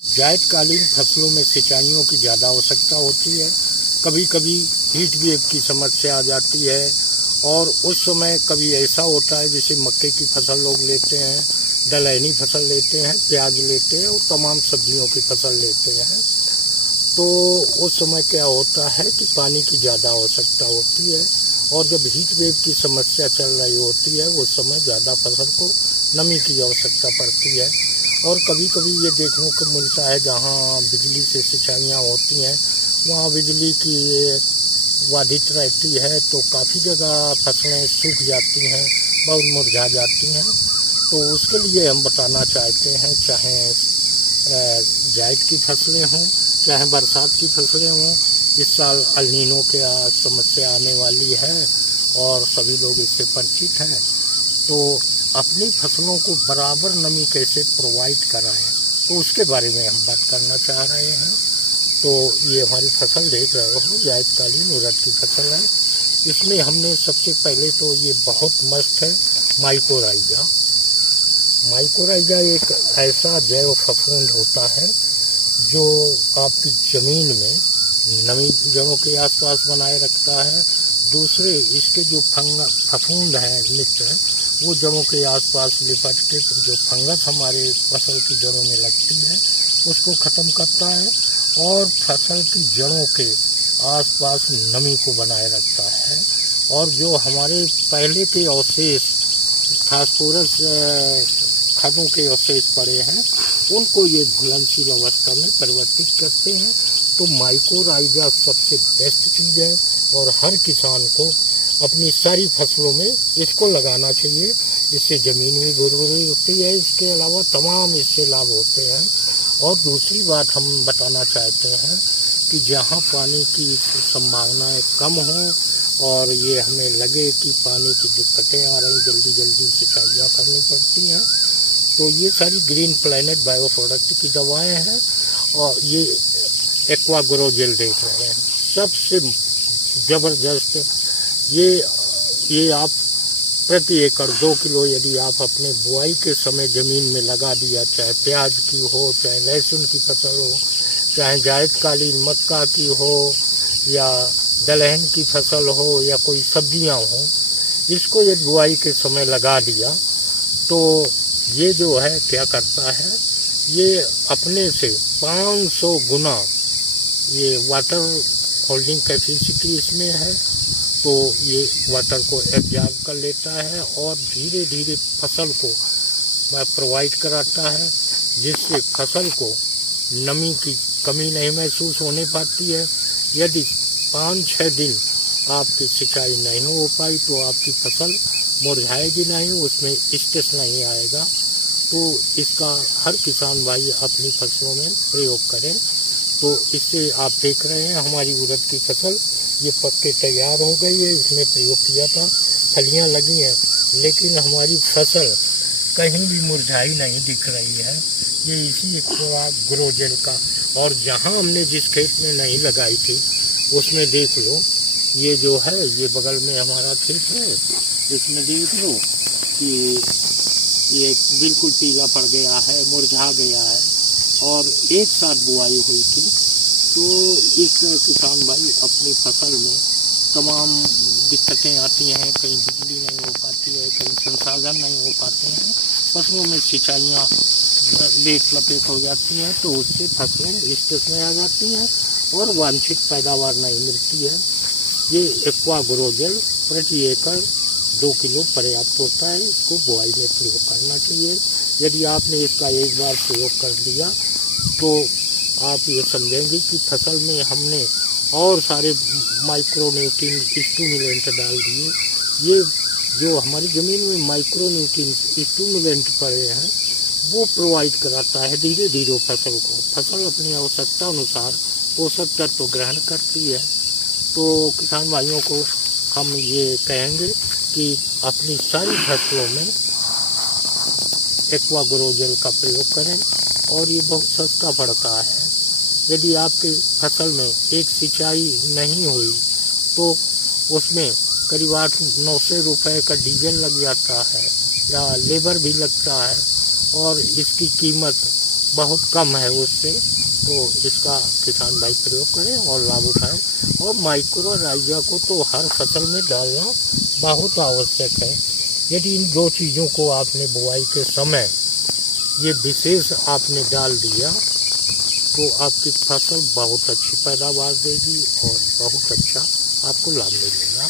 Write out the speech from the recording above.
जायदकालीन फसलों में सिंचाइयों की ज़्यादा आवश्यकता होती है। कभी कभी हीट वेव की समस्या आ जाती है और उस समय कभी ऐसा होता है जैसे मक्के की फसल लोग लेते हैं, दलहनी फसल लेते हैं, प्याज लेते हैं और तमाम सब्जियों की फसल लेते हैं। तो उस समय क्या होता है कि पानी की ज़्यादा आवश्यकता होती है और जब हीट वेव की समस्या चल रही होती है उस समय ज़्यादा फसल को नमी की आवश्यकता पड़ती है। और कभी कभी ये देखने को मिलता है जहाँ बिजली से सिंचाइयाँ होती हैं वहाँ बिजली की बाधित रहती है तो काफ़ी जगह फसलें सूख जाती हैं, बहुत मुरझा जाती हैं। तो उसके लिए हम बताना चाहते हैं, चाहे जायद की फसलें हों चाहे बरसात की फसलें हों, इस साल अल नीनो की समस्या आने वाली है और सभी लोग इससे परिचित हैं। तो अपनी फसलों को बराबर नमी कैसे प्रोवाइड कराएं, तो उसके बारे में हम बात करना चाह रहे हैं। तो ये हमारी फसल देख रहे हो, जायदकालीन उड़द की फसल है। इसमें हमने सबसे पहले तो ये बहुत मस्त है माइकोराइजा। माइकोराइजा एक ऐसा जैव फफूंद होता है जो आपकी ज़मीन में नमी जड़ों के आसपास बनाए रखता है। दूसरे इसके जो फफूंद हैं मित्र, वो जड़ों के आसपास लिपट के जो फंगस हमारे फसल की जड़ों में लगती है उसको ख़त्म करता है और फसल की जड़ों के आसपास नमी को बनाए रखता है। और जो हमारे पहले के अवशेष फास्फोरस खादों के अवशेष पड़े हैं उनको ये घुलनशील अवस्था में परिवर्तित करते हैं। तो माइकोराइजा सबसे बेस्ट चीज़ है और हर किसान को अपनी सारी फसलों में इसको लगाना चाहिए। इससे ज़मीन भी भुरभुरी होती है, इसके अलावा तमाम इससे लाभ होते हैं। और दूसरी बात हम बताना चाहते हैं कि जहाँ पानी की संभावनाएं कम हों और ये हमें लगे कि पानी की दिक्कतें आ रही, जल्दी जल्दी सिंचाइयाँ करनी पड़ती हैं, तो ये सारी ग्रीन प्लैनेट बायो प्रोडक्ट की दवाएं हैं। और ये एक्वा ग्रो जेल देख रहे हैं, सबसे ज़बरदस्त ये आप प्रति एकड़ 2 किलो यदि आप अपने बुआई के समय ज़मीन में लगा दिया, चाहे प्याज की हो, चाहे लहसुन की फसल हो, चाहे जायदकालीन मक्का की हो या दलहन की फसल हो या कोई सब्जियां हो, इसको यदि बुआई के समय लगा दिया तो ये जो है क्या करता है, ये अपने से 500 गुना ये वाटर होल्डिंग कैपेसिटी इसमें है। तो ये वाटर को एब्जॉर्ब कर लेता है और धीरे धीरे फसल को प्रोवाइड कराता है, जिससे फसल को नमी की कमी नहीं महसूस होने पाती है। यदि 5-6 दिन आपकी सिंचाई नहीं हो पाई तो आपकी फसल मुरझाएगी नहीं, उसमें स्ट्रेस नहीं आएगा। तो इसका हर किसान भाई अपनी फसलों में प्रयोग करें। तो इससे आप देख रहे हैं हमारी उड़द की फसल ये पक के तैयार हो गई है, इसमें प्रयोग किया था, फलियां लगी हैं, लेकिन हमारी फसल कहीं भी मुरझाई नहीं दिख रही है। ये इसी एक्वा ग्रो जेल का, और जहां हमने जिस खेत में नहीं लगाई थी उसमें देख लो, ये जो है ये बगल में हमारा खेत है, इसमें देख लो कि ये बिल्कुल पीला पड़ गया है, मुरझा गया है और एक साथ बुआई हुई थी। तो इस किसान भाई अपनी फसल में तमाम दिक्कतें आती हैं, कहीं बिजली नहीं हो पाती है, कहीं संसाधन नहीं हो पाते हैं, फसलों में सिंचाइयाँ लेट लपेट हो जाती हैं, तो उससे फसलें स्ट्रेस में आ जाती हैं और वांछित पैदावार नहीं मिलती है। ये एक्वा ग्रो जेल प्रति एकड़ 2 किलो पर्याप्त होता है, इसको बुआई में प्रयोग करना चाहिए। यदि आपने इसका एक बार प्रयोग कर लिया तो आप ये समझेंगे कि फसल में हमने और सारे माइक्रो न्यूट्रिएंट स्टिमुलेंट डाल दिए। ये जो हमारी ज़मीन में माइक्रो न्यूट्रिएंट स्टिमुलेंट पड़े हैं वो प्रोवाइड कराता है धीरे धीरे फसल को। फसल अपनी आवश्यकता अनुसार पोषक तत्व ग्रहण करती है। तो किसान भाइयों को हम ये कहेंगे कि अपनी सारी फसलों में एक्वा ग्रो जेल का प्रयोग करें और ये बहुत सस्ता पड़ता है। यदि आपके फसल में एक सिंचाई नहीं हुई तो उसमें करीब 800-900 रुपये का डीजल लग जाता है या लेबर भी लगता है और इसकी कीमत बहुत कम है उससे, तो इसका किसान भाई प्रयोग करें और लाभ उठाएं। और माइक्रोराइजा को तो हर फसल में डालना बहुत आवश्यक है। यदि इन दो चीज़ों को आपने बुआई के समय ये विशेष आपने डाल दिया तो आपकी फसल बहुत अच्छी पैदावार देगी और बहुत अच्छा आपको लाभ मिलेगा।